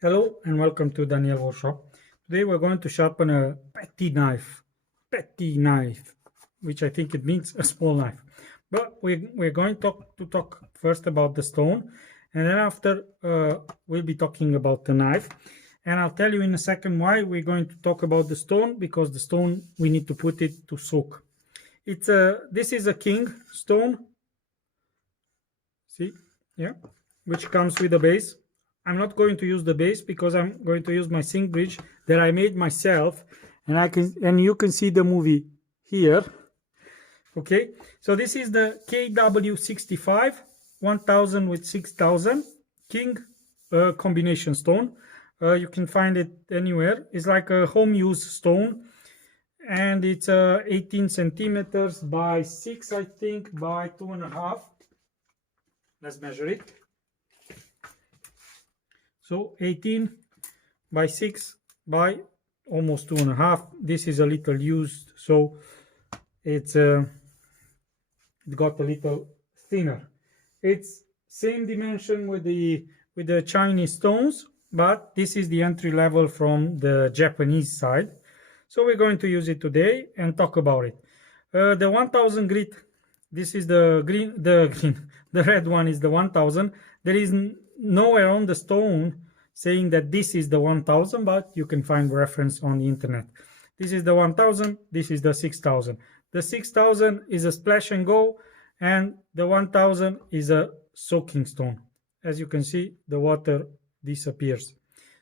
Hello and welcome to Daniel Workshop. Today we're going to sharpen a petty knife, which I think it means a small knife. But we're going to talk first about the stone, and then after we'll be talking about the knife. And I'll tell you in a second why we're going to talk about the stone, because the stone we need to put it to soak. This is a king stone. See, yeah, which comes with a base. I'm not going to use the base because I'm going to use my sink bridge that I made myself, and you can see the movie here. Okay, so this is the KW65 1000 with 6000 king combination stone. You can find it anywhere. It's like a home use stone, and it's 18 centimeters by 6, I think, by 2.5. Let's measure it. So 18 by 6 by almost 2.5. This is a little used, so it got a little thinner. It's same dimension with the Chinese stones, but this is the entry level from the Japanese side. So we're going to use it today and talk about it. The 1000 grit, this is the green, the red one is the 1000. There is nowhere on the stone saying that this is the 1000, but you can find reference on the internet. This is the 1000, this is the 6000. The 6000 is a splash and go, and the 1000 is a soaking stone. As you can see, the water disappears.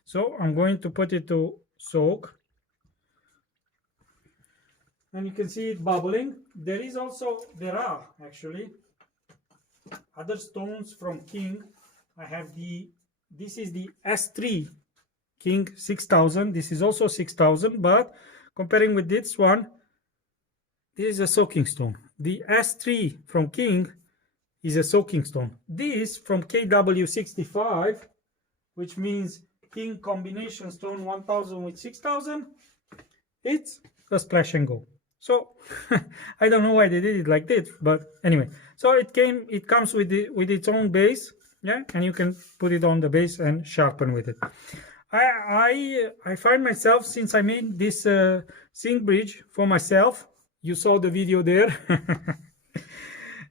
So I'm going to put it to soak. And you can see it bubbling. There are actually other stones from King. I have this is the S3 King 6000. This is also 6000, but comparing with this one, this is a soaking stone. The S3 from King is a soaking stone. This from KW65, which means King combination stone 1000 with 6000, it's a splash and go. So I don't know why they did it like this, but anyway, so it comes with its own base, yeah, and you can put it on the base and sharpen with it. I find myself, since I made this sink bridge for myself, you saw the video there.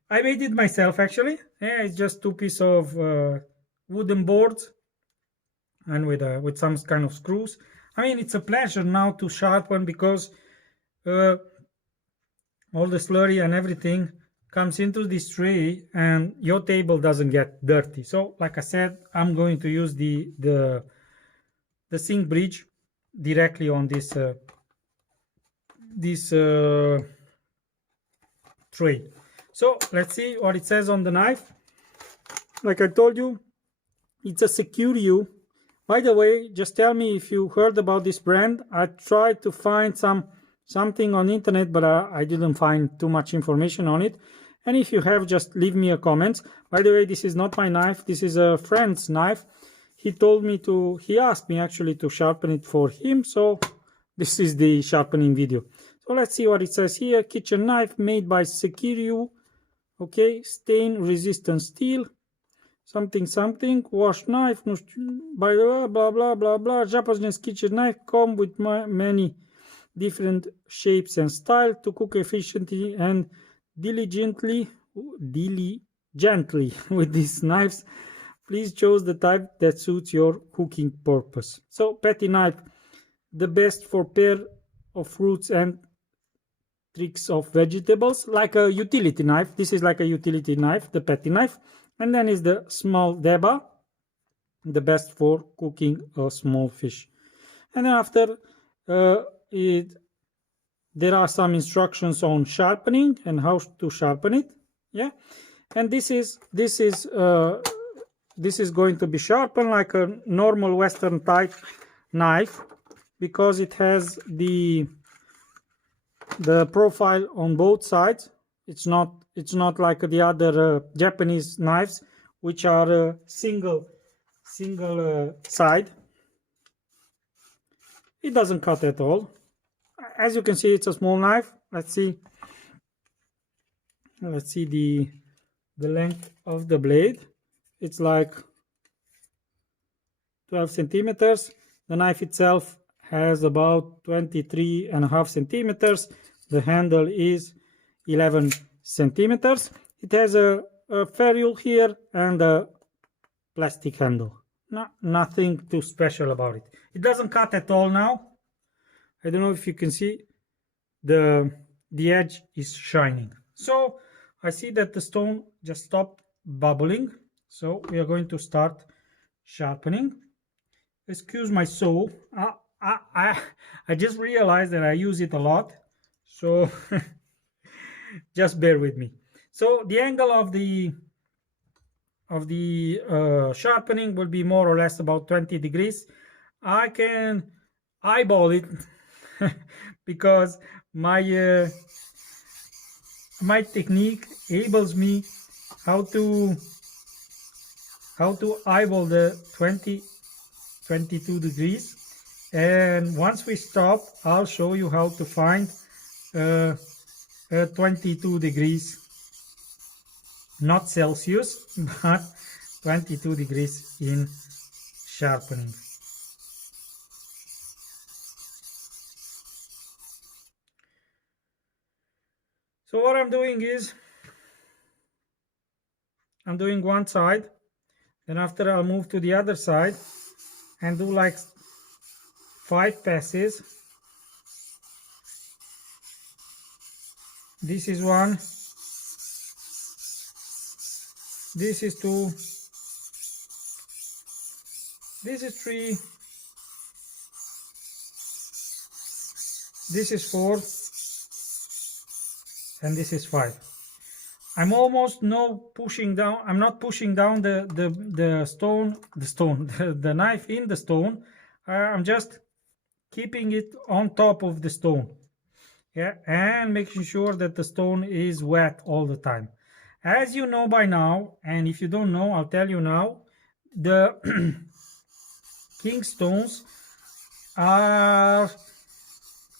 I made it myself actually. Yeah, it's just 2 pieces of wooden boards and with some kind of screws. I mean, it's a pleasure now to sharpen because all the slurry and everything comes into this tray and your table doesn't get dirty. So like I said, I'm going to use the sink bridge directly on this tray. So let's see what it says on the knife. Like I told you, it's a Sekiryu. By the way, just tell me if you heard about this brand. I tried to find something on internet, but I didn't find too much information on it. And if you have, just leave me a comment. By the way, this is not my knife. This is a friend's knife. He asked me actually to sharpen it for him. So this is the sharpening video. So let's see what it says here. Kitchen knife made by Sekiryu. Okay, stain resistant steel. Something, wash knife, by blah blah blah blah. Japanese kitchen knife come with many different shapes and style to cook efficiently and diligently with these knives. Please choose the type that suits your cooking purpose. So petty knife, the best for pair of fruits and tricks of vegetables, like a utility knife. This is like a utility knife, the petty knife. And then is the small deba, the best for cooking a small fish. And then after there are some instructions on sharpening and how to sharpen it. Yeah, and this is going to be sharpened like a normal Western type knife, because it has the profile on both sides. It's not like the other Japanese knives, which are single side. It doesn't cut at all. As you can see, it's a small knife. Let's see the length of the blade. It's like 12 centimeters. The knife itself has about 23.5 centimeters. The handle is 11 centimeters. It has a ferrule here and a plastic handle. Nothing too special about it. It doesn't cut at all now. I don't know if you can see, the edge is shining. So I see that the stone just stopped bubbling. So we are going to start sharpening. Excuse my saw. I just realized that I use it a lot. So just bear with me. So the angle of the sharpening will be more or less about 20 degrees. I can eyeball it because my my technique enables me how to eyeball the 22 degrees, and once we stop I'll show you how to find 22 degrees, not Celsius but 22 degrees in sharpening. So what I'm doing is I'm doing one side, then after I'll move to the other side and do like 5 passes. This is 1, this is 2, this is 3, this is 4, and this is 5. I'm almost pushing down. I'm not pushing down the knife in the stone. I'm just keeping it on top of the stone, yeah, and making sure that the stone is wet all the time. As you know by now, and if you don't know, I'll tell you now, the king stones are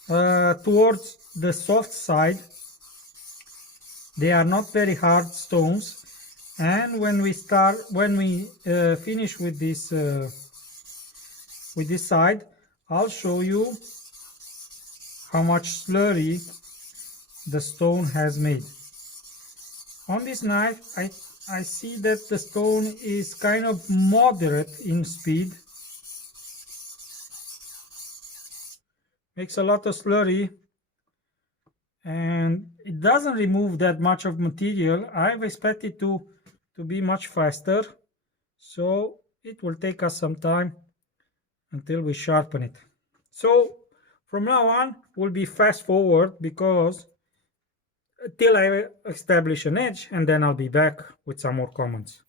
towards the soft side. They are not very hard stones, and when we finish with this side, I'll show you how much slurry the stone has made. On this knife, I see that the stone is kind of moderate in speed. Makes a lot of slurry, and it doesn't remove that much of material. I've expected to be much faster, so it will take us some time until we sharpen it. So from now on we'll be fast forward because till I establish an edge, and then I'll be back with some more comments.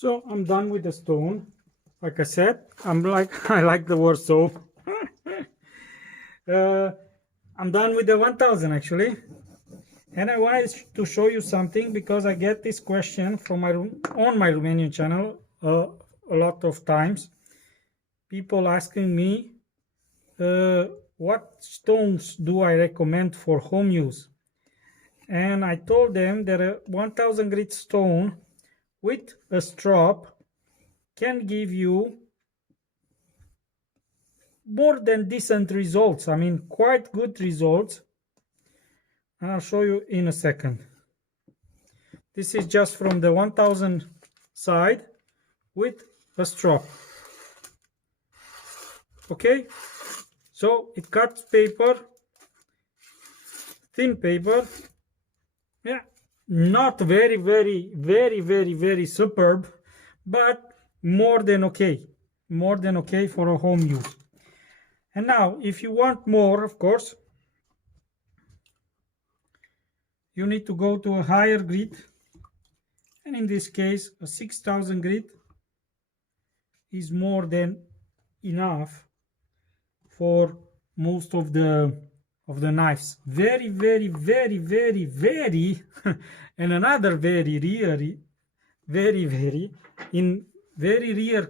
So I'm done with the stone. Like I said, I like the word so. I'm done with the 1000 actually. And I wanted to show you something because I get this question from on my Romanian channel a lot of times. People asking me what stones do I recommend for home use. And I told them that a 1000 grit stone with a strop can give you more than decent results. I mean, quite good results. And I'll show you in a second. This is just from the 1000 side with a strop. Okay, so it cuts paper, thin paper. Yeah, not very superb, but more than okay for a home use. And now if you want more, of course, you need to go to a higher grit, and in this case a 6000 grit is more than enough for most of the knives. Very and another very in very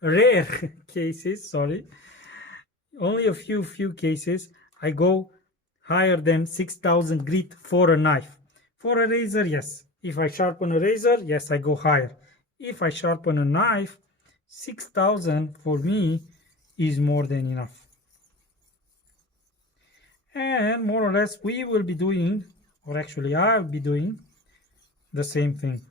rare cases, sorry, only a few cases, I go higher than 6000 grit for a knife. For a razor, yes. If I sharpen a razor, yes, I go higher. If I sharpen a knife, 6000 for me is more than enough. And more or less we will be doing, or actually I'll be doing, the same thing.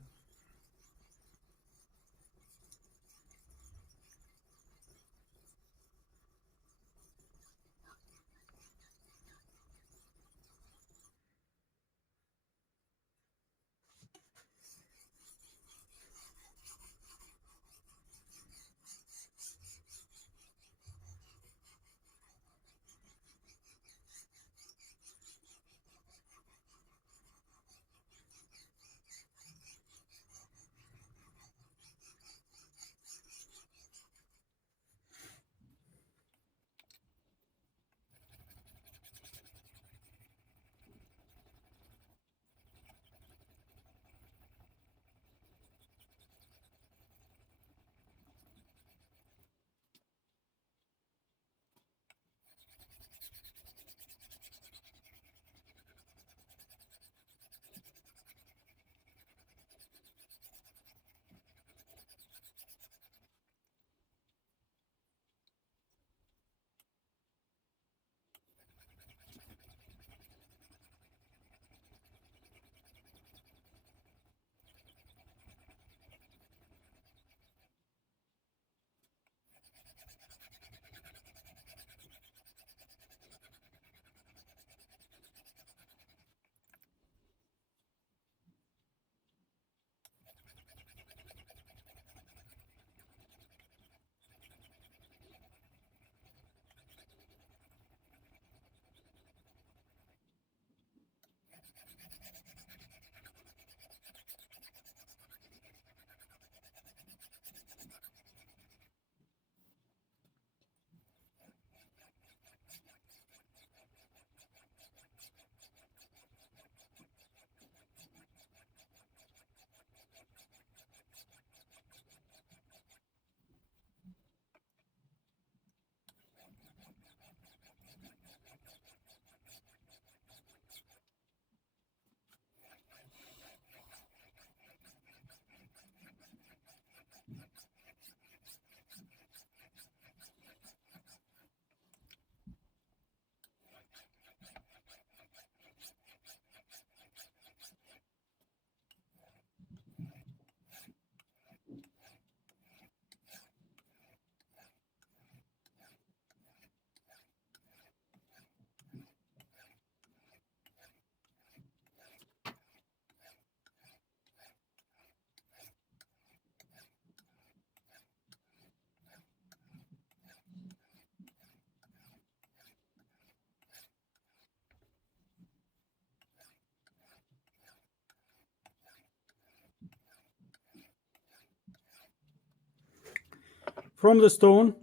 from the stone,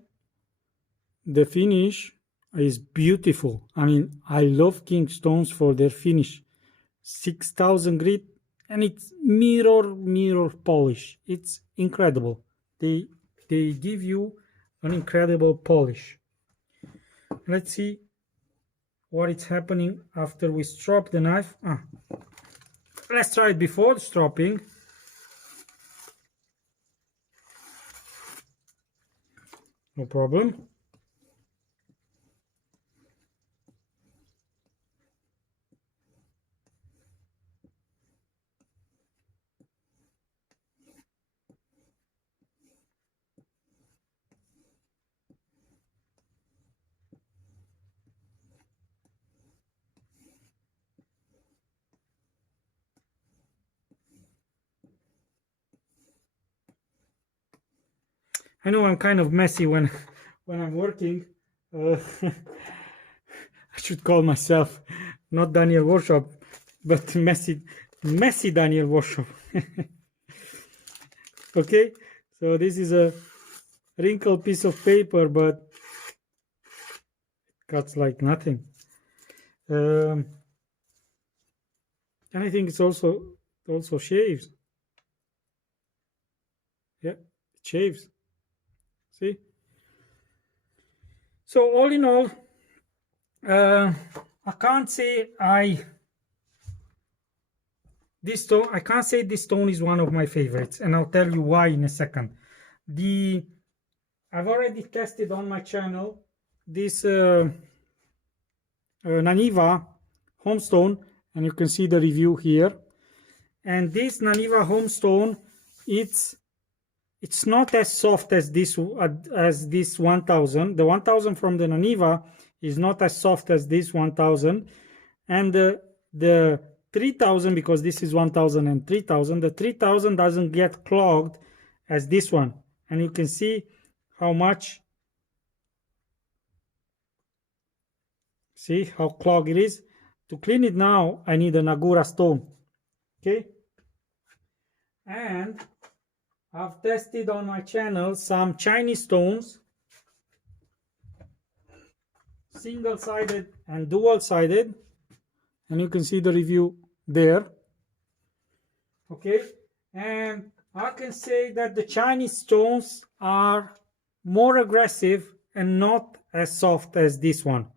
the finish is beautiful. I mean, I love king stones for their finish. 6000 grit, and it's mirror polish. It's incredible. They give you an incredible polish. Let's see what is happening after we strop the knife. Let's try it before stropping. No problem. I know I'm kind of messy when I'm working. I should call myself not Daniel Workshop, but messy Daniel Workshop. Okay, so this is a wrinkled piece of paper, but it cuts like nothing. And I think it's also shaves. Yeah, it shaves. See? So all in all, I can't say this stone is one of my favorites, and I'll tell you why in a second. I've already tested on my channel this Naniva homestone, and you can see the review here. And this Naniva homestone, it's not as soft as this 1000. The 1000 from the Naniva is not as soft as this 1000, and the 3000, because this is 1000 and 3000, the 3000 doesn't get clogged as this one. And you can see how much, see how clogged it is. To clean it now, I need an Agura stone. Okay, and I've tested on my channel some Chinese stones, single-sided and dual-sided, and you can see the review there. Okay, and I can say that the Chinese stones are more aggressive and not as soft as this one,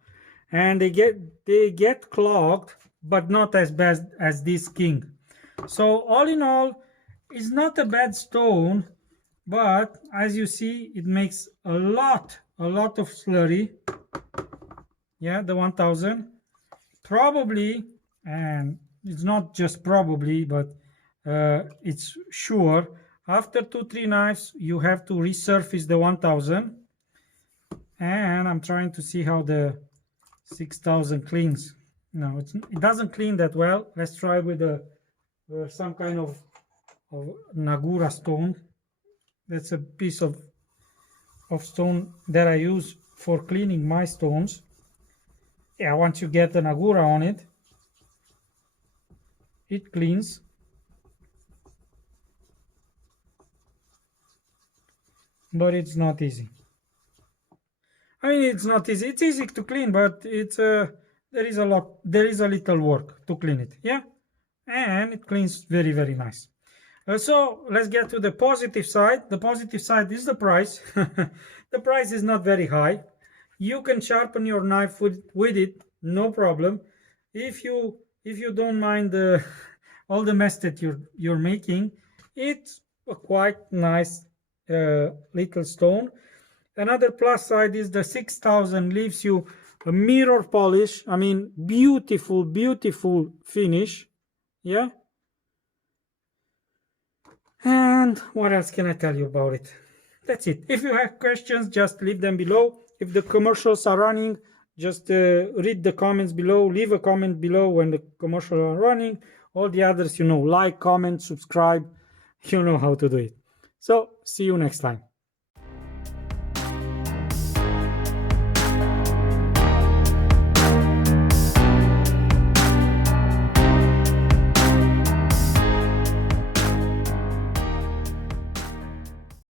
and they get clogged, but not as bad as this king. So all in all, it's not a bad stone, but as you see, it makes a lot of slurry. Yeah, the 1000 probably, and it's not just probably, but it's sure, after 2-3 knives you have to resurface the 1000. And I'm trying to see how the 6000 cleans. No, it doesn't clean that well. Let's try with some kind of Nagura stone. That's a piece of stone that I use for cleaning my stones. Yeah, once you get an Nagura on it, it cleans. But it's not easy. I mean, it's not easy. It's easy to clean, but it's there is a little work to clean it. Yeah, and it cleans very, very nice. So let's get to the positive side. The positive side is the price. The price is not very high. You can sharpen your knife with it, no problem. If you don't mind all the mess that you're making, it's a quite nice little stone. Another plus side is the 6000 leaves you a mirror polish. I mean, beautiful finish. Yeah. And what else can I tell you about it? That's it. If you have questions, just leave them below. If the commercials are running, just read the comments below. Leave a comment below when the commercials are running. All the others, like, comment, subscribe. You know how to do it. So, see you next time.